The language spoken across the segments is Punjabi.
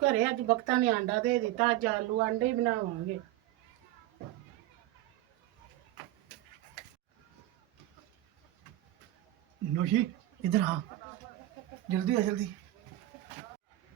ਘਰੇ ਅੱਜ ਬਖਤਾ ਨੇ ਆਂਡਾ ਦੇ ਦਿੱਤਾ, ਅੱਜ ਆਲੂ ਆਂਡੇ ਹੀ ਬਣਾਵਾਂਗੇ। नौशी इधर आ, जल्दी आ जल्दी।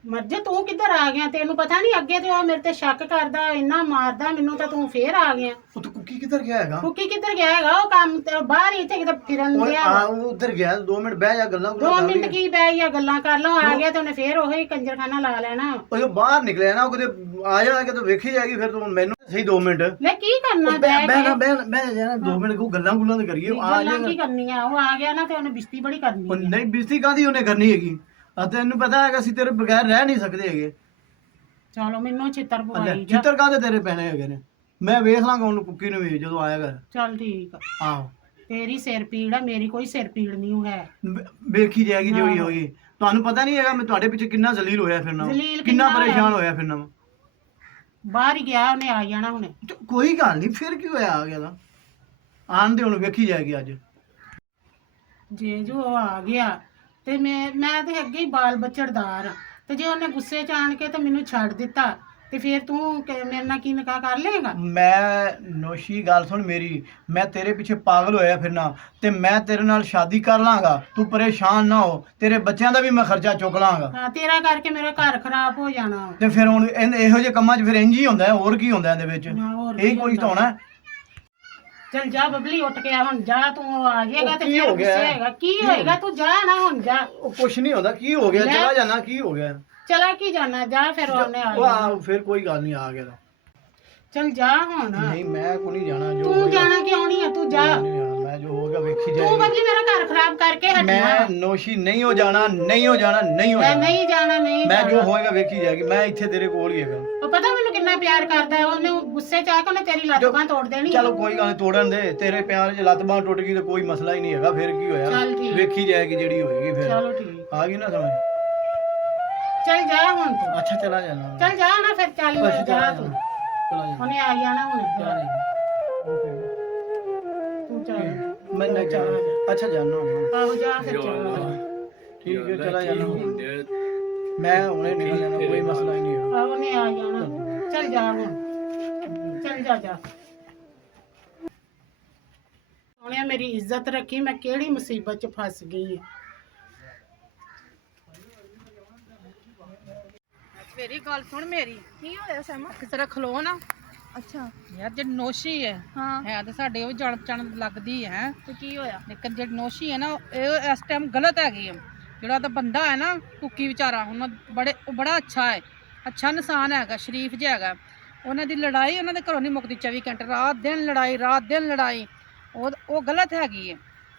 ਮਰਜੇ ਤੂੰ ਕਿੱਧਰ ਆ ਗਿਆ? ਤੈਨੂੰ ਪਤਾ ਨਹੀਂ ਅੱਗੇ ਤੇ ਉਹ ਮੇਰੇ ਤੇ ਸ਼ੱਕ ਕਰਦਾ, ਇੰਨਾ ਮਾਰਦਾ ਮੈਨੂੰ, ਤਾਂ ਤੂੰ ਫੇਰ ਆ ਗਿਆ। ਉਹ ਤਾਂ ਕੁੱਕੀ ਕਿੱਧਰ ਗਿਆ ਹੈਗਾ? ਕੁੱਕੀ ਕਿੱਧਰ ਗਿਆ ਹੈਗਾ? ਉਹ ਕੰਮ ਤੇ ਬਾਹਰ ਹੀ ਇੱਥੇ ਕਿਤੇ ਫਿਰਨ ਗਿਆ। ਉਹ ਉਧਰ ਗਿਆ, 2 ਮਿੰਟ ਬਹਿ ਜਾ, ਗੱਲਾਂ 2 ਮਿੰਟ ਕੀ ਬਹਿ ਗਿਆ, ਗੱਲਾਂ ਕਰ ਲਓ। ਆ ਗਿਆ ਤੇ ਉਹਨੇ ਫੇਰ ਉਹੀ ਕੰਜਰਖਾਨਾ ਲਾ ਲੈਣਾ। ਉਹ ਬਾਹਰ ਨਿਕਲਿਆ ਨਾ, ਉਹ ਕਿਤੇ ਆ ਜਾ ਕੇ ਤਾਂ ਵੇਖੀ ਜਾਏਗੀ ਫਿਰ ਤੂੰ ਮੈਨੂੰ ਸਹੀ 2 ਮਿੰਟ। ਲੈ ਕੀ ਕਰਨਾ ਬਹਿ ਜਾ 2 ਮਿੰਟ ਕੋ ਗੱਲਾਂ ਗੁੱਲਾਂ ਤੇ ਕਰੀਏ। ਆ ਗੱਲਾਂ ਕੀ ਕਰਨੀਆਂ? ਉਹ ਆ ਗਿਆ ਨਾ ਤੇ ਉਹਨੇ ਬਿਸਤੀ ਬੜੀ ਕਰਨੀ। ਉਹ ਨਹੀਂ ਬਿਸਤੀ ਕਾਦੀ ਉਹਨੇ ਕਰਨੀ ਹੈਗੀ, ਆ ਤੈਨੂੰ ਪਤਾ ਹੈਗਾ ਅਸੀਂ ਤੇਰੇ ਬਗੈਰ ਰਹਿ ਨਹੀਂ ਸਕਦੇ ਹੈਗੇ। ਚਲੋ ਮੈਨੂੰ ਛਿੱਤਰ ਪਵਾਈ ਜਾ। ਛਿੱਤਰ ਕਾਦੇ ਤੇਰੇ ਪੈਣੇ ਹੈਗੇ ਨੇ, ਮੈਂ ਵੇਖ ਲਾਂਗਾ ਉਹਨੂੰ ਕੁੱਕੀ ਨੂੰ ਵੀ ਜਦੋਂ ਆਏਗਾ। ਚੱਲ ਠੀਕ ਆ। ਆਹੋ ਤੇਰੀ ਸਿਰ ਪੀੜ ਆ, ਮੇਰੀ ਕੋਈ ਸਿਰ ਪੀੜ ਨਹੀਂ ਹੈ। ਵੇਖੀ ਜਾਏਗੀ ਜੋ ਹੀ ਹੋਈ। ਤੁਹਾਨੂੰ ਪਤਾ ਨਹੀਂ ਹੈਗਾ ਮੈਂ ਤੁਹਾਡੇ ਪਿੱਛੇ ਕਿੰਨਾ ਜ਼ਲੀਲ ਹੋਇਆ ਫਿਰਨਾ, ਕਿੰਨਾ ਪਰੇਸ਼ਾਨ ਹੋਇਆ ਫਿਰਨਾ। ਬਾਹਰ ਹੀ ਗਿਆ, ਉਹਨੇ ਆ ਜਾਣਾ ਹੁਣੇ। ਕੋਈ ਗੱਲ ਨਹੀਂ, ਫਿਰ ਕੀ ਹੋਇਆ, ਆ ਗਿਆ ਤਾਂ ਆਣ ਦੇ, ਹੁਣ ਵੇਖੀ ਜਾਏਗੀ ਅੱਜ। ਜੇ ਜੋ ਉਹ ਆ ਗਿਆ ਤੇ ਮੈਂ ਤੇ ਅੱਗੇ ਹੀ ਬਾਲ ਬੱਚੜਦਾਰ ਆ, ਤੇ ਜੇ ਉਹਨੇ ਗੁੱਸੇ ਚ ਆਣ ਕੇ ਤੇ ਮੈਨੂੰ ਛੱਡ ਦਿੱਤਾ ਤੇ ਫਿਰ ਤੂੰ ਮੇਰੇ ਨਾਲ ਕੀ ਨਿਕਾਹ ਕਰ ਲਏਗਾ? ਮੈਂ ਨੌਸ਼ੀ ਗੱਲ ਸੁਣ ਮੇਰੀ, ਮੈਂ ਤੇਰੇ ਪਿੱਛੇ ਪਾਗਲ ਹੋਇਆ ਫਿਰਨਾ ਤੇ ਮੈਂ ਤੇਰੇ ਨਾਲ ਸ਼ਾਦੀ ਕਰ ਲਾਂਗਾ। ਤੂੰ ਪਰੇਸ਼ਾਨ ਨਾ ਹੋ, ਤੇਰੇ ਬੱਚਿਆਂ ਦਾ ਵੀ ਮੈਂ ਖਰਚਾ ਚੁੱਕ ਲਾਂਗਾ। ਹਾਂ, ਤੇਰਾ ਕਰਕੇ ਮੇਰਾ ਘਰ ਖਰਾਬ ਹੋ ਜਾਣਾ। ਤੇ ਫਿਰ ਹੁਣ ਇਹੋ ਜਿਹੇ ਕੰਮਾਂ 'ਚ ਫਿਰ ਇੰਜ ਹੀ ਹੁੰਦਾ, ਹੋਰ ਕੀ ਹੁੰਦਾ ਇਹਦੇ ਵਿੱਚ? ਇਹੀ ਕੁਝ ਤਾਂ ਹੋਣਾ। ਚਲ ਜਾ ਬਬਲੀ, ਉੱਠ ਕੇ ਆ ਹੁਣ, ਜਾ ਤੂੰ ਆ ਜਾਏਗਾ ਤੇ ਕੀ ਫਿਰ ਹੋ ਗਿਆ? ਗੁੱਸੇ ਹੋਏਗਾ। ਕੀ ਹੋਏਗਾ? ਤੂੰ ਜਾ ਨਾ ਹੁਣ, ਜਾ। ਉਹ ਕੁਛ ਨਹੀਂ ਹੁੰਦਾ, ਕੀ ਹੋ ਗਿਆ? ਚਲਾ ਜਾਣਾ, ਕੀ ਹੋ ਗਿਆ? ਚਲਾ ਕੀ ਜਾਣਾ, ਜਾ ਫਿਰ ਉਹਨੇ ਆ ਉਹ ਆ ਫਿਰ ਕੋਈ ਗੱਲ ਨਹੀਂ, ਆ ਗਿਆ ਤਾਂ। ਚਲ ਜਾ ਹੁਣ। ਨਹੀਂ ਮੈਂ ਕੋਈ ਨਹੀਂ ਜਾਣਾ, ਜੋ ਤੂੰ ਜਾਣਾ ਕਿਉਂ ਨਹੀਂ ਆ? ਤੂੰ ਜਾ। ਮੈਂ ਜੋ ਹੋਗਾ ਵੇਖੀ ਤੂੰ ਜਾਏਗੀ। ਬਬਲੀ ਮੇਰਾ ਘਰ ਖਰਾਬ ਕਰਕੇ ਹਟਣਾ। ਮੈਂ ਨੌਸ਼ੀ ਨਹੀਂ ਹੋ ਜਾਣਾ, ਨਹੀਂ ਹੋ ਜਾਣਾ, ਨਹੀਂ ਹੋ ਮੈਂ ਜਾਣਾ। ਨਹੀਂ ਜਾਣਾ, ਨਹੀਂ ਮੈਂ ਜੋ ਜਾਣਾ। ਹੋਏਗਾ ਵੇਖੀ ਜਾਏਗੀ। ਮੈਂ ਇੱਥੇ ਤੇਰੇ ਕੋਲ ਹੀ ਹੈਗਾ। ਉਹ ਪਤਾ ਮੈਨੂੰ ਕਿੰਨਾ ਪਿਆਰ ਕਰਦਾ ਹੈ। ਉਹਨੇ ਗੁੱਸੇ ਚ ਆ ਕੇ ਉਹਨੇ ਤੇਰੀ ਲੱਤ ਬਾਂਹ ਤੋੜ ਦੇਣੀ। ਚਲੋ ਕੋਈ ਗੱਲ ਨੀ, ਤੋੜਨ ਦੇ। ਤੇਰੇ ਪਿਆਰ 'ਚ ਲੱਤ ਬਾਂਹ ਟੁੱਟ ਗਈ ਤਾਂ ਕੋਈ ਮਸਲਾ ਹੀ ਨਹੀਂ ਹੈਗਾ। ਫਿਰ ਕੀ ਹੋਇਆ, ਚੱਲ ਠੀਕ। ਵੇਖੀ ਜਾਏਗੀ ਜਿਹੜੀ ਹੋਏਗੀ। ਫਿਰ ਚਲੋ ਠੀਕ। ਆ ਗਈ ਨਾ ਸਮਝ? ਚਲ ਜਾ ਹੁਣ ਤੂੰ। ਅੱਛਾ ਚਲਾ ਜਾਣਾ। ਚਲ ਜਾ ਨਾ ਫਿਰ, ਚੱਲ ਅੱਛਾ, ਜਾ ਚਲਾ ਤੂੰ। ਚਲਾ ਜਾਣਾ। ਉਹਨੇ ਆ ਜਾਣਾ ਹੁਣ। ਚਲਾ ਜਾਣਾ। ਤੂੰ ਚੱਲ। ਮੈਂ ਨਾ ਜਾ। ਅੱਛਾ ਜਾਣਾ। ਆਹੋ ਜਾ ਫਿਰ, ਚੱਲ। ਠੀਕ ਹੈ ਚਲਾ ਜਾਣਾ। ਮੈਂ ਹੁਣੇ ਨਿਕਲ ਜਾਣਾ, ਕੋਈ ਮਸਲਾ ਹੀ ਨਹੀਂ ਹੈਗਾ। ਆਹੋ ਉਹਨੇ ਆ ਜਾਣਾ। ਚਲ ਜਾ ਹੁਣ, ਚਲ ਜਾ ਜਾ। ਉਹਨੇ ਮੇਰੀ ਇੱਜ਼ਤ ਰੱਖੀ, ਮੈਂ ਕਿਹੜੀ ਮੁਸੀਬਤ ਚ ਫਸ ਗਈ ਹੈ। ਮੇਰੀ ਗੱਲ ਸੁਣ, ਮੇਰੀ ਕੀ ਹੋਇਆ ਸੈਮਾ? ਕਿਸ ਤਰ੍ਹਾਂ ਖਲੋ ਨਾ। ਅੱਛਾ ਯਾਰ ਜਿਹੜੀ ਨੋਸ਼ੀ ਹੈ ਹਾਂ ਹੈ ਤੇ ਸਾਡੇ ਉਹ ਜਣ ਚਣ ਲੱਗਦੀ ਹੈ। ਤੇ ਕੀ ਹੋਇਆ? ਲੇਕਿਨ ਜਿਹੜੀ ਨੋਸ਼ੀ ਹੈ ਨਾ, ਇਹ ਇਸ ਟਾਈਮ ਗਲਤ ਹੈਗੀ ਹੈ। ਜਿਹੜਾ ਤਾਂ ਬੰਦਾ ਹੈ ਨਾ ਕੁੱਕੀ ਵਿਚਾਰਾ, ਹੁਣ ਉਹ ਬੜਾ ਅੱਛਾ ਹੈ, ਅੱਛਾ ਇਨਸਾਨ ਹੈਗਾ, ਸ਼ਰੀਫ ਜਿਹਾ ਹੈਗਾ। ਉਹਨਾਂ ਦੀ ਲੜਾਈ ਉਹਨਾਂ ਦੇ ਘਰੋਂ ਨਹੀਂ ਮੁੱਕਦੀ, 24 ਘੰਟੇ ਰਾਤ ਦਿਨ ਲੜਾਈ, ਰਾਤ ਦਿਨ ਲੜਾਈ। ਉਹ ਗਲਤ ਹੈਗੀ ਹੈ।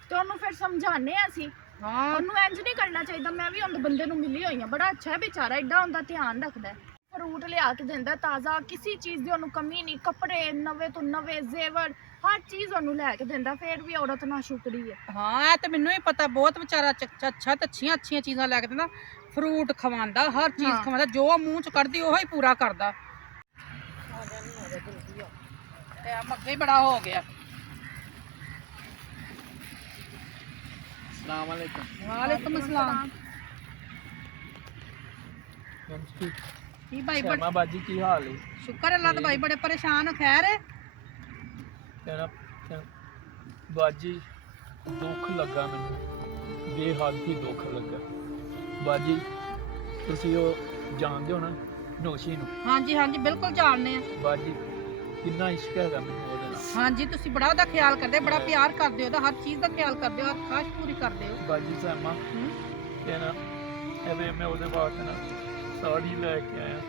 ਤੇ ਉਹਨੂੰ ਫਿਰ ਸਮਝਾਣੇ ਆ ਅਸੀਂ। ਹਾਂ, ਉਹਨੂੰ ਇੰਜ ਨਹੀਂ ਕਰਨਾ ਚਾਹੀਦਾ। ਮੈਂ ਵੀ ਉਹਦੇ ਬੰਦੇ ਨੂੰ ਮਿਲੀ ਹੋਈ ਆ, ਬੜਾ ਅੱਛਾ ਹੈ ਵਿਚਾਰਾ, ਐਡਾ ਉਹਦਾ ਧਿਆਨ ਰੱਖਦਾ ਹੈ। ਫਰੂਟ ਲਿਆ ਕੇ ਦਿੰਦਾ ਤਾਜ਼ਾ, ਕਿਸੇ ਚੀਜ਼ ਦੀ ਉਹਨੂੰ ਕਮੀ ਨਹੀਂ। ਕੱਪੜੇ ਨਵੇਂ ਤੋਂ ਨਵੇਂ, ਜ਼ੇਵਰ, ਹਰ ਚੀਜ਼ ਉਹਨੂੰ ਲੈ ਕੇ ਦਿੰਦਾ। ਫਿਰ ਵੀ ਔਰਤ ਨਾ ਸ਼ੁਕਰੀ ਹੈ। ਹਾਂ ਇਹ ਤੇ ਮੈਨੂੰ ਹੀ ਪਤਾ, ਬਹੁਤ ਵਿਚਾਰਾ ਅੱਛਾ ਤੇ ਅੱਛੀਆਂ ਚੀਜ਼ਾਂ ਲੈ ਕੇ ਦਿੰਦਾ। ਫਰੂਟ ਖਵਾਉਂਦਾ, ਹਰ ਚੀਜ਼ ਖਵਾਉਂਦਾ, ਜੋ ਮੂੰਹ ਚ ਕੱਢਦੀ ਉਹ ਹੀ ਪੂਰਾ ਕਰਦਾ। ਟਾਈਮ ਅੱਗੇ ਹੀ ਬੜਾ ਹੋ ਗਿਆ। अस्सलाम वालेकुम। ਵਾਲੇਕੁਮ अस्सलाम। ਕੀ ਭਾਈ शर्मा बाजी की हाल है? ਸ਼ੁਕਰ ਅੱਲਾ ਦਾ ਭਾਈ, ਬੜੇ ਪਰੇਸ਼ਾਨ ਹੋ। ਖੈਰ ਹੈ? तेरा बाजी दुख लगा मैनू, बेहद ही दुख लगा। बाजी तुसी वो जानते हो ना नौशी नू? ਹਾਂਜੀ ਹਾਂਜੀ ਬਿਲਕੁਲ ਜਾਣਦੇ ਆ। बाजी कितना इश्क है मैनू ਉਹਦੇ ਨਾਲ। ਹਾਂਜੀ ਤੁਸੀਂ ਬੜਾ ਉਹਦਾ ਖਿਆਲ ਕਰਦੇ, ਬੜਾ ਪਿਆਰ ਕਰਦੇ ਹੋ, ਉਹਦਾ ਹਰ ਚੀਜ਼ ਦਾ ਖਿਆਲ ਕਰਦੇ ਹੋ, ਹਰ ਖਾਸ਼ ਪੂਰੀ ਕਰਦੇ ਹੋ। बाजी सहमा ਤੇ ਨਾ ਐਵੇਂ ਮੈਂ ਉਹਦੇ ਵਾਸਤੇ ਨਾ ਸਾੜੀ ਲੈ ਕੇ ਆਇਆ,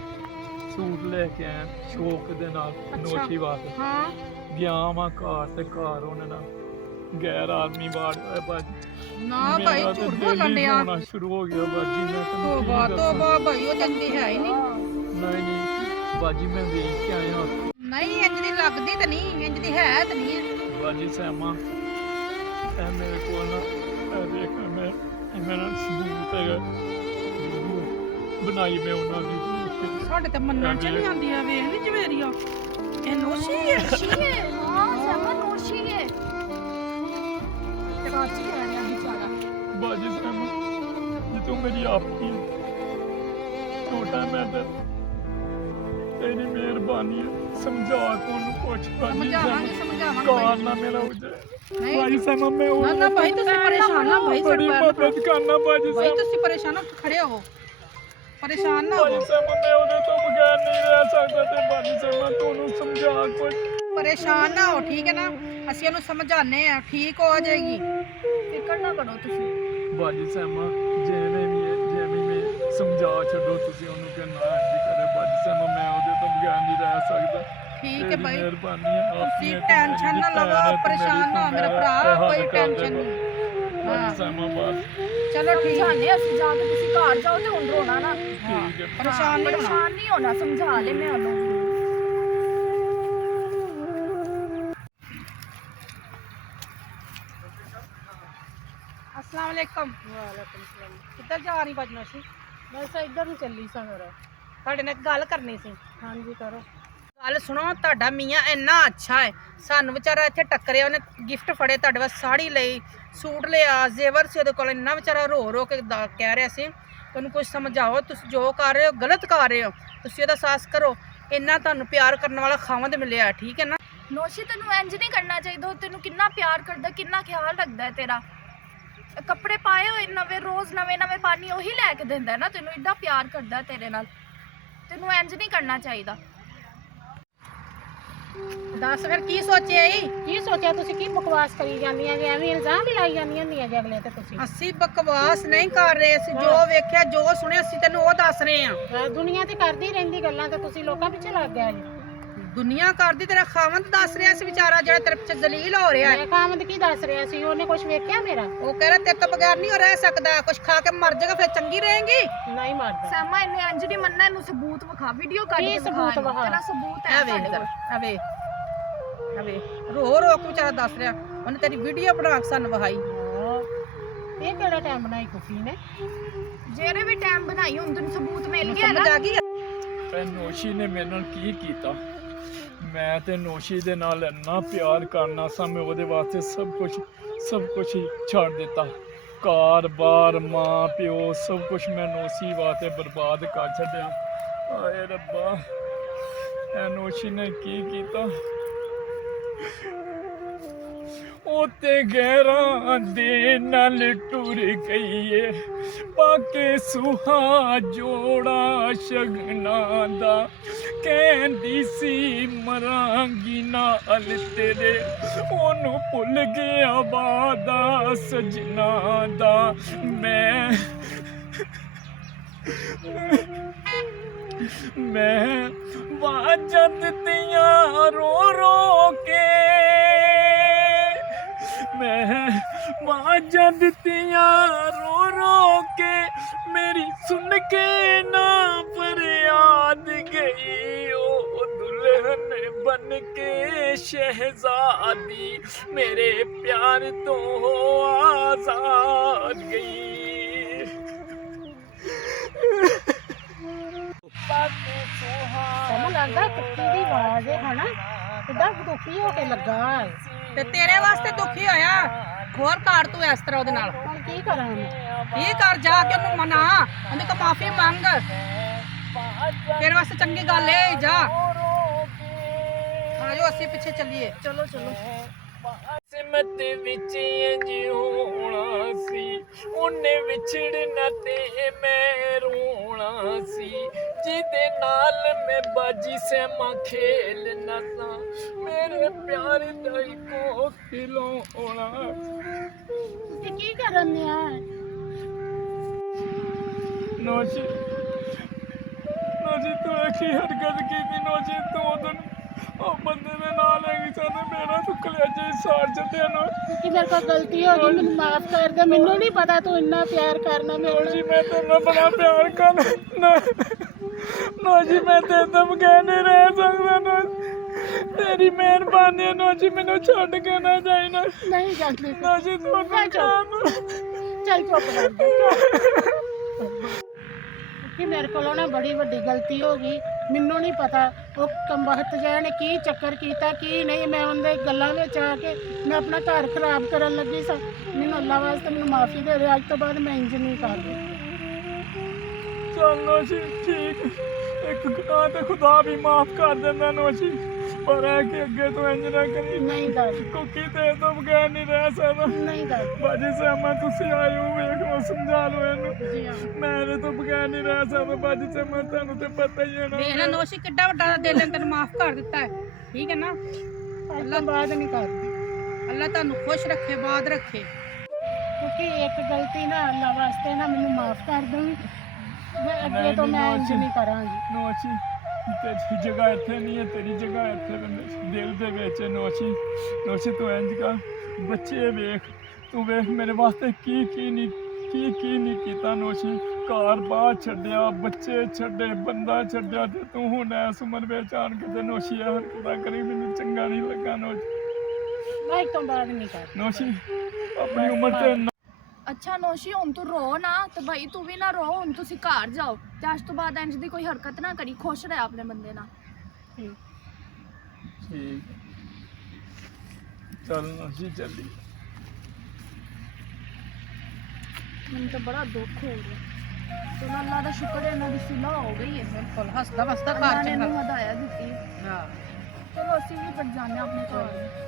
ਸੂਟ ਲੈ ਕੇ ਆਇਆ ਸ਼ੌਕ ਦੇ ਨਾਲ ਨੌਸ਼ੀ ਵਾਸਤੇ। ਹਾਂ ਗਿਆ ਵਾਂ ਘਰ ਤੇ ਘਰ ਉਹਨੇ ਨਾ ਗੈਰ ਆਦਮੀ ਬਾੜ ਹੋਇਆ ਬਾਜੀ। ਨਾ ਭਾਈ, ਮੇਰਾ ਝੂਠ ਤਾਂ ਬੋਲਣ ਦਿਲ ਹੀ ਡਿਆ। ਹੋਣਾ ਸ਼ੁਰੂ ਹੋ ਗਿਆ ਬਾਜੀ। ਮੈਂ ਤੈਨੂੰ ਕੀ ਤੋਬਾ ਦੱਸਾਂ। ਤੋਬਾ ਭਾਈ, ਉਹ ਚੰਗੀ ਹੈ ਹੀ ਨਹੀਂ। ਨਹੀਂ ਬਾਜੀ ਮੈਂ ਵੇਖ ਕੇ ਆਇਆ। ਨਹੀਂ ਇੰਜ ਦੀ ਲੱਗਦੀ ਤਾਂ ਨਹੀਂ, ਇੰਜ ਦੀ ਹੈ ਤਾਂ ਨਹੀਂ। ਬਾਜੀ ਸਹਿਮਾ ਇਹ ਮੇਰੇ ਕੋਲ ਨਾ ਇਹ ਦੇਖ ਮੈਂ ਮੇਰਾ ਸਬੂਤ ਹੈਗਾ, ਵੀਡੀਓ ਬਣਾਈ ਮੈਂ ਉਹਨਾਂ ਦੀ। ਸਾਡੇ ਤੇ ਮੰਨਣ ਚ ਨਹੀਂ ਆਉਂਦੀ ਆ, ਵੇਖ ਨਹੀਂ ਜਵੇਰੀਆ, ਇਹ ਨੋਸ਼ੀ ਹੈ। ਨੋਸ਼ੀ ਹੈ, ਹਾਂ ਸੈਮਾ ਨੋਸ਼ੀ ਹੈ। ਸੱਚ ਕਹਿ ਰਿਹਾ ਵਿਚਾਰਾ। ਬਾਜੀ ਸਹਿਮਾ ਜੇ ਤੂੰ ਮੇਰੀ ਆਪੀ ਹੈ ਛੋਟਾ ਮੈਂ ਤੇ ਤੇਰੀ ਮਿਹਰਬਾਨੀ ਹੈ ਸਮਝਾ ਕੋ ਨੂੰ ਕੁਛ ਸਮਝਾਵਾਂਗੇ ਸਮਝਾਵਾਂਗੇ ਕਾਰ ਭਾਈ। ਨਾ ਮੇਰਾ ਉਜੇ ਨਹੀਂ। ਭਾਈ ਸਾਹਿਬ ਮੈਂ ਨਾ ਨਾ ਭਾਈ ਤੁਸੀਂ ਪਰੇਸ਼ਾਨ ਨਾ ਭਾਈ ਬੜੀ ਮਦਦ ਕਰਨਾ ਭਾਜੀ ਭਾਈ ਸਾਹਿਬ ਤੁਸੀਂ ਪਰੇਸ਼ਾਨ ਹੋ ਖੜੇ ਹੋ ਪਰੇਸ਼ਾਨ ਨਾ ਭਾਜੀ ਹੋ ਸਾਹਿਬ ਮੈਂ ਉਹਦੇ ਤੋਂ ਬਗੈਰ ਨਹੀਂ ਰਹਿ ਸਕਦਾ ਤੇ ਭਾਜੀ ਸਾਹਿਬ ਮੈਂ ਤੁਹਾਨੂੰ ਸਮਝਾ ਕੁਛ ਪਰੇਸ਼ਾਨ ਨਾ ਹੋ ਠੀਕ ਹੈ ਨਾ ਅਸੀਂ ਉਹਨੂੰ ਸਮਝਾਉਂਦੇ ਆ ਠੀਕ ਹੋ ਜਾਏਗੀ ਫਿਕਰ ਨਾ ਕਰੋ ਤੁਸੀਂ ਬਾਜੀ ਸਹਿਮਾ ਜਿਵੇਂ ਵੀ ਹੈ ਜਿਵੇਂ ਮੈਂ ਸਮਝਾ ਛੱਡੋ ਤੁਸੀਂ ਉਹਨੂੰ ਕਿ ਨਾ ਇੰਝ ਕਰੇ ਬਾਜੀ ਸਹਿਮਾ ਮੈਂ ਉਹਦੇ ਤੋਂ ਬਗੈਰ ਨਹੀਂ ਰਹਿ ਸਕਦਾ ਠੀਕ ਹੈ ਤੇਰੀ ਭਾਈ ਮਿਹਰਬਾਨੀ ਹੈ ਤੁਸੀਂ ਟੈਨਸ਼ਨ ਨਾ ਲਵੋ ਪਰੇਸ਼ਾਨ ਨਾ ਹੋ ਮੇਰਾ ਭਰਾ ਕੋਈ ਟੈਨਸ਼ਨ ਨਹੀਂ ਹਾਂ ਬਾਜੀ ਸਹਿਮਾ ਬਸ ਚਲੋ ਠੀਕ ਹੈ ਸਮਝਾਣੇ ਅਸੀਂ ਜਾ ਕੇ ਤੁਸੀਂ ਘਰ ਜਾਓ ਤੇ ਹੁਣ ਰੋਣਾ ਨਾ ਠੀਕ ਹੈ ਪਰੇਸ਼ਾਨ ਨਹੀਂ ਹੋਣਾ ਪਰੇਸ਼ਾਨ ਨਹੀਂ ਹੋਣਾ ਸਮਝਾ ਲੈ ਮੈਂ ਉਹਨੂੰ अस्सलाम वालेकुम वालेकुम सलाम किधर जा रही बजनोशी ਬਸ ਇੱਧਰ ਨੂੰ ਚੱਲੀ ਸਾਂ ਫਿਰ ਤੁਹਾਡੇ ਨਾਲ ਇੱਕ ਗੱਲ ਕਰਨੀ ਸੀ ਹਾਂਜੀ ਕਰੋ ਗੱਲ ਸੁਣੋ ਤੁਹਾਡਾ ਮੀਆਂ ਇੰਨਾ ਅੱਛਾ ਹੈ ਸਾਨੂੰ ਵਿਚਾਰਾ ਇੱਥੇ ਟੱਕਰਿਆ ਉਹਨੇ ਗਿਫਟ ਫੜੇ ਤੁਹਾਡੇ ਵਾਸਤੇ ਸਾੜੀ ਲਈ ਸੂਟ ਲਿਆ ਜ਼ੇਵਰ ਸੀ ਉਹਦੇ ਕੋਲ ਇੰਨਾ ਵਿਚਾਰਾ ਰੋ ਰੋ ਕੇ ਕਹਿ ਰਿਹਾ ਸੀ ਉਹਨੂੰ ਕੁਝ ਸਮਝਾਓ ਤੁਸੀਂ ਜੋ ਕਰ ਰਹੇ ਹੋ ਗਲਤ ਕਰ ਰਹੇ ਹੋ ਤੁਸੀਂ ਉਹਦਾ ਸਾਹਸ ਕਰੋ ਇੰਨਾ ਤੁਹਾਨੂੰ ਪਿਆਰ ਕਰਨ ਵਾਲਾ ਖਾਵੰਦ ਮਿਲਿਆ ਠੀਕ ਹੈ ਨਾ ਨੋਸ਼ੀ ਤੈਨੂੰ ਇੰਜ ਨਹੀਂ ਕਰਨਾ ਚਾਹੀਦਾ ਉਹ ਤੈਨੂੰ ਕਿੰਨਾ ਪਿਆਰ ਕਰਦਾ ਕਿੰਨਾ ਖਿਆਲ ਰੱਖਦਾ ਹੈ ਤੇਰਾ ਕੱਪੜੇ ਪਾਏ ਹੋਏ ਨਵੇਂ ਰੋਜ਼ ਨਵੇਂ ਨਵੇਂ ਪਾਣੀ ਉਹੀ ਲੈ ਕੇ ਦਿੰਦਾ ਨਾ ਤੈਨੂੰ ਇੱਡਾ ਪਿਆਰ ਕਰਦਾ ਤੇਰੇ ਨਾਲ ਤੈਨੂੰ ਇੰਜ ਨਹੀਂ ਕਰਨਾ ਚਾਹੀਦਾ ਦੱਸ ਫਿਰ ਕੀ ਸੋਚਿਆ ਈ ਕੀ ਸੋਚਿਆ ਤੁਸੀਂ ਕੀ ਬਕਵਾਸ ਕਰੀ ਜਾਂਦੀਆਂ ਜੇ ਐਵੇਂ ਇਲਜ਼ਾਮ ਹੀ ਲਾਈ ਜਾਂਦੀਆਂ ਹੁੰਦੀਆਂ ਜੇ ਅਗਲੇ ਤੇ ਤੁਸੀਂ ਅਸੀਂ ਬਕਵਾਸ ਨਹੀਂ ਕਰ ਰਹੇ ਅਸੀਂ ਜੋ ਵੇਖਿਆ ਜੋ ਸੁਣਿਆ ਅਸੀਂ ਤੈਨੂੰ ਉਹ ਦੱਸ ਰਹੇ ਹਾਂ ਦੁਨੀਆ ਤੇ ਕਰਦੀ ਰਹਿੰਦੀ ਗੱਲਾਂ ਤੇ ਤੁਸੀਂ ਲੋਕਾਂ ਪਿੱਛੇ ਲੱਗ ਗਿਆ ਜੀ ਦੁਨੀਆ ਕਰਦੀ ਤੇਰਾ ਖਾਵੰਦ ਦੱਸ ਰਿਹਾ ਸੀ ਵਿਚਾਰਾ ਜਿਹੜਾ ਤੇਰੇ ਪਿੱਛੇ ਜ਼ਲੀਲ ਹੋ ਰਿਹਾ ਹੈ ਮੈਂ ਕਾਮਦ ਕੀ ਦੱਸ ਰਿਹਾ ਸੀ ਉਹਨੇ ਕੁਝ ਵੇਖਿਆ ਮੇਰਾ ਉਹ ਕਹਿ ਰਿਹਾ ਤੇਰੇ ਤੋਂ ਬਗੈਰ ਨਹੀਂ ਉਹ ਰਹਿ ਸਕਦਾ ਕੁਝ ਖਾ ਕੇ ਮਰ ਜਾਏਗਾ ਫਿਰ ਚੰਗੀ ਰਹੇਗੀ ਨਹੀਂ ਮਰਦਾ ਸੈਮਾ ਇਹਨੇ ਇੰਜ ਨਹੀਂ ਮੰਨਣਾ ਇਹਨੂੰ ਸਬੂਤ ਵਿਖਾ ਵੀਡੀਓ ਕੱਢ ਕੀ ਕੇ ਸਬੂਤ ਵਿਖਾ? ਤੇਰਾ ਸਬੂਤ ਐ ਹੈ ਵੇ ਸਾਡੇ ਇੱਧਰ ਕੋਲ। ਐ ਵੇ ਰੋ ਰੋ ਕੇ ਵਿਚਾਰਾ ਦੱਸ ਰਿਹਾ ਉਹਨੇ ਤੇਰੀ ਵੀਡੀਓ ਬਣਾ ਕੇ ਸਾਨੂੰ ਵਿਖਾਈ ਹਾਂ। ਇਹ ਕਿਹੜਾ ਟਾਈਮ ਬਣਾਈ ਕੁਫੀ ਨੇ ਜਿਹੜੇ ਵੀ ਟਾਈਮ ਬਣਾਈ ਹੁਣ ਤੈਨੂੰ ਸਬੂਤ ਮਿਲ ਗਿਆ ਸਮਝ ਨਾ ਆ ਗਈ ਤੇ ਨੋਸ਼ੀ ਨੇ ਮੇਰੇ ਨਾਲ ਕੀ ਕੀਤਾ ਮੈਂ ਤੇ ਨੋਸ਼ੀ ਦੇ ਨਾਲ ਇੰਨਾ ਪਿਆਰ ਕਰਨਾ ਸਾਂ ਮੈਂ ਉਹਦੇ ਵਾਸਤੇ ਸਭ ਕੁਝ ਹੀ ਛੱਡ ਦਿੱਤਾ ਘਰ-ਬਾਰ ਮਾਂ ਪਿਓ ਸਭ ਕੁਝ ਮੈਂ ਨੋਸ਼ੀ ਵਾਸਤੇ ਬਰਬਾਦ ਕਰ ਛੱਡਿਆ ਆਏ ਰੱਬਾ ਇਹ ਨੋਸ਼ੀ ਨੇ ਕੀ ਕੀਤਾ ਉਹ ਤੇ ਗਹਿਰਾਂ ਦੇ ਨਾਲ ਟੁਰ ਗਈਏ ਪਾਕੇ ਸੁਹਾ ਜੋੜਾ ਸ਼ਗਨਾਂ ਦਾ ਕਹਿੰਦੀ ਸੀ ਮਰਾਂਗੀ ਨਾਲ ਤੇਰੇ ਉਹਨੂੰ ਭੁੱਲ ਗਿਆ ਵਾਦਾ ਸਜਣਾ ਦਾ ਮੈਂ ਵਾਜਾਂ ਦਿੱਤੀਆਂ ਰੋ ਰੋ ਕੇ ਮੈਂ ਵਾਜਾਂ ਦਿੱਤੀਆਂ ਰੋ ਰੋ ਕੇ ਮੇਰੀ ਸੁਣ ਕੇ ਨਾ ਫਰਿਆਦ ਗਈ ਉਹ ਦੁਲਹਨ ਬਨ ਕੇ ਸ਼ਹਿਜ਼ਾਦੀ ਮੇਰੇ ਪਿਆਰ ਤੋਂ ਆਜ਼ਾਦ ਗਈ ਸਮਝ ਲੱਗਦਾ ਕੁੱਤੀ ਦੀ ਆਵਾਜ਼ ਹੈ ਹਨਾ ਕਿੱਦਾਂ ਦੁਖੀ ਹੋ ਕੇ ਲੱਗਾ ਹੈ ਤੇ ਤੇਰੇ ਵਾਸਤੇ ਦੁਖੀ ਹੋਇਆ ਹੋਰ ਘਰ ਤੂੰ ਇਸ ਤਰ੍ਹਾਂ ਉਹਦੇ ਨਾਲ ਹੁਣ ਕੀ ਕਰਾਂ ਮੈਂ ਇਹ ਕਰ ਜਾ ਕੇ ਉਹਨੂੰ ਮਨਾ ਉਹਦੇ ਤੋਂ ਮਾਫੀ ਮੰਗ ਤੇਰੇ ਵਾਸਤੇ ਚੰਗੀ ਗੱਲ ਹੈ ਜਾ ਆਜੋ ਅਸੀਂ ਪਿੱਛੇ ਚੱਲੀਏ ਚਲੋ ਚਲੋ ਸਿਮਤ ਵਿੱਚ ਇੰਜ ਹੋਣਾ ਸੀ ਉਹਨੇ ਵਿਛੜਨਾ ਤੇ ਮੈਂ ਰੋਣਾ ਸੀ ਜਿਹਦੇ ਨਾਲ ਮੈਂ ਬਾਜੀ ਸਹਿਮਾ ਖੇਲਣਾ ਸਾਂ ਮੇਰੇ ਪਿਆਰ ਦਾ ਇੱਕੋ ਖਿਲੋਣਾ ਤੁਸੀਂ ਕੀ ਕਰਨ ਆ ਨੋਜੀ ਤੂੰ ਕੀ ਹਰਕਤ ਕੀਤੀ ਨੋਜੀ ਤੂੰ ਉਦੋਂ ਉਹ ਬੰਦੇ ਦੇ ਨਾਲ ਹੈਗੀ ਸਾਨੂੰ ਮੇਰਾ ਤੂੰ ਕਲੇਜੇ ਸਾੜ ਜੱਟਿਆ ਨਾ ਕਿ ਮੇਰੇ ਕੋਲ ਗਲਤੀ ਹੋ ਗਈ ਮੈਨੂੰ ਮਾਫ ਕਰ ਦੇ ਮੈਨੂੰ ਨਹੀਂ ਪਤਾ ਤੂੰ ਇੰਨਾ ਪਿਆਰ ਕਰਨਾ ਮੇਰੇ ਨੋਜੀ ਮੈਂ ਤੈਨੂੰ ਬੜਾ ਪਿਆਰ ਕਰਦਾ ਨੋਜੀ ਮੈਂ ਤੇਰੇ ਤੋਂ ਬਗੈਰ ਨਹੀਂ ਰਹਿ ਸਕਦਾ ਨਾ ਤੇਰੀ ਮਿਹਰਬਾਨੀ ਨੋਜੀ ਮੈਨੂੰ ਛੱਡ ਕੇ ਨਾ ਜਾਈ ਨਾ ਨਹੀਂ ਜਾਂਦੀ ਨੋਜੀ ਤੂੰ ਚੱਲ ਚੁੱਪ ਕਰ ਜਾ ਕਿ ਮੇਰੇ ਕੋਲੋਂ ਨਾ ਬੜੀ ਵੱਡੀ ਗਲਤੀ ਹੋ ਗਈ ਮੈਨੂੰ ਨਹੀਂ ਪਤਾ ਉਹ ਕੰਬਖਤ ਜਿਹਾ ਨੇ ਕੀ ਚੱਕਰ ਕੀਤਾ ਕੀ ਨਹੀਂ ਮੈਂ ਉਹਦੇ ਗੱਲਾਂ ਵਿੱਚ ਆ ਕੇ ਮੈਂ ਆਪਣਾ ਘਰ ਖਰਾਬ ਕਰਨ ਲੱਗੀ ਸਾਂ ਮੈਨੂੰ ਅੱਲਾ ਵਾਸਤੇ ਮੈਨੂੰ ਮਾਫੀ ਦੇ ਦੇ ਅੱਜ ਤੋਂ ਬਾਅਦ ਮੈਂ ਇੰਜ ਨਹੀਂ ਕਰਦੀ ਚੱਲ ਨੋਸ਼ੀ ਠੀਕ, ਇੱਕ ਗੁਨਾਹ ਤੇ ਖੁਦਾ ਵੀ ਮਾਫ ਕਰ ਦਿੰਦਾ ਨੋਸ਼ੀ, ਪਰ ਹੈ ਕਿ ਅੱਗੇ ਤੋਂ ਇੰਜ ਨਾ ਕਰੀ। ਨਹੀਂ ਦਾਦੀ, ਕੁੱਕੀ ਤੇ ਤੋਂ ਬਗੈਰ ਨਹੀਂ ਰਹਿ ਸਕਦਾ। ਨਹੀਂ ਦਾਦੀ। ਬਾਜੀ ਸਹਿਮਾ ਤੁਸੀਂ ਆਏ ਹੋ, ਵੇਖ ਲਓ, ਸਮਝਾ ਲਓ ਇਹਨੂੰ। ਜੀ ਹਾਂ। ਮੈਂ ਇਹਦੇ ਤੋਂ ਬਗੈਰ ਨਹੀਂ ਰਹਿ ਸਕਦਾ ਬਾਜੀ ਸਹਿਮਾ, ਤੁਹਾਨੂੰ ਤੇ ਪਤਾ ਹੀ ਹੈ ਨਾ। ਵੇਖ ਲੈ ਨੋਸ਼ੀ ਕਿੱਡਾ ਵੱਡਾ ਦਿਲ ਨੇ ਤੈਨੂੰ ਮਾਫ ਕਰ ਦਿੱਤਾ ਹੈ, ਠੀਕ ਹੈ ਨਾ। ਅੱਜ ਤੋਂ ਬਾਅਦ ਨਹੀਂ ਕਰਦੀ, ਅੱਲਾ ਤੁਹਾਨੂੰ ਖੁਸ਼ ਰੱਖੇ, ਬਾਦ ਰੱਖੇ। ਕਿਉਂਕਿ ਇੱਕ ਗਲਤੀ ਨਾ ਅੱਲਾ ਵਾਸਤੇ ਨਾ ਮੈਨੂੰ ਮਾਫ ਕਰ ਦੇਵੀਂ, ਮੈਂ ਅੱਗੇ ਤੋਂ ਮੈਂ ਇੰਜ ਨਹੀਂ ਕਰਾਂਗੀ। ਨੋਸ਼ੀ ਤੇਰੀ ਜਗ੍ਹਾ ਇੱਥੇ ਨਹੀਂ ਹੈ, ਤੇਰੀ ਜਗ੍ਹਾ ਇੱਥੇ ਦਿਲ ਦੇ ਵਿੱਚ ਹੈ ਨੋਸ਼ੀ। ਨੋਸ਼ੀ ਤੂੰ ਇੰਜ ਕਰ, ਬੱਚੇ ਵੇਖ, ਤੂੰ ਵੇਖ ਮੇਰੇ ਵਾਸਤੇ ਕੀ ਨਹੀਂ ਕੀਤਾ ਨੋਸ਼ੀ। ਘਰ ਬਾਹਰ ਛੱਡਿਆ, ਬੱਚੇ ਛੱਡੇ, ਬੰਦਾ ਛੱਡਿਆ, ਤੇ ਤੂੰ ਹੁਣ ਇਸ ਉਮਰ ਵਿੱਚ ਆਣ ਕੇ ਤੇ ਨੋਸ਼ੀ ਇਹ ਹਰਕਤਾਂ ਕਰੀ, ਮੈਨੂੰ ਚੰਗਾ ਨਹੀਂ ਲੱਗਾ ਨੋਸ਼ੀ। ਮੈਂ ਅੱਜ ਤੋਂ ਬਾਅਦ ਨਹੀਂ ਕਰਦੀ। ਨੋਸ਼ੀ ਆਪਣੀ ਉਮਰ ਤੇ ਅੱਛਾ ਨੋਸ਼ੀ, ਹੁਣ ਤੂੰ ਰੋ ਨਾ, ਤੇ ਭਾਈ ਤੂੰ ਵੀ ਨਾ ਰੋ, ਹੁਣ ਤੁਸੀਂ ਘਰ ਜਾਓ ਤੇ ਅੱਜ ਤੋਂ ਬਾਅਦ ਇੰਜ ਦੀ ਕੋਈ ਹਰਕਤ ਨਾ ਕਰੀ, ਖੁਸ਼ ਰਹਿ ਆਪਣੇ ਬੰਦੇ ਨਾਲ। ਠੀਕ, ਚੱਲ ਨੋਸ਼ੀ ਚੱਲੀ। ਮੈਨੂੰ ਤਾਂ ਬੜਾ ਦੁੱਖ ਹੋ ਰਿਹਾ, ਤੇ ਅੱਲਾ ਦਾ ਸ਼ੁਕਰ ਹੈ ਇਹਨਾਂ ਦੀ ਸੁਲ੍ਹਾ ਹੋ ਗਈ ਹੈ, ਬਿਲਕੁਲ ਹੱਸਦਾ ਵਸਦਾ ਅੱਲਾ ਘਰ ਨੇ ਚੰਗਾ। ਇਹਨੂੰ ਹਦਾਇਤ ਦਿੱਤੀ। ਹਾਂ ਚਲੋ ਅਸੀਂ ਵੀ ਫਿਰ ਜਾਂਦੇ ਹਾਂ ਆਪਣੇ ਘਰ।